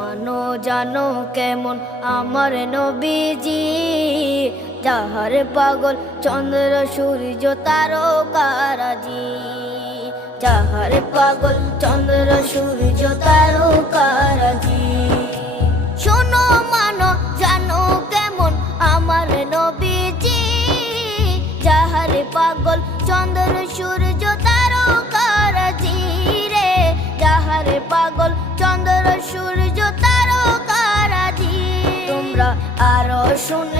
মানো জানো কেমন আমার নবীজি, যাহার পাগল চন্দ্র সূর্য তারকারাজি, যাহার পাগল চন্দ্র সূর্য তারকারাজি। শোনো মানো জানো কেমন আমার নবীজি, যাহার পাগল চন্দ্র সূর্য তারকারাজি রে, যাহার পাগল চন্দ্র সূর্য তারকারাজি। তোমরা আরো শুনে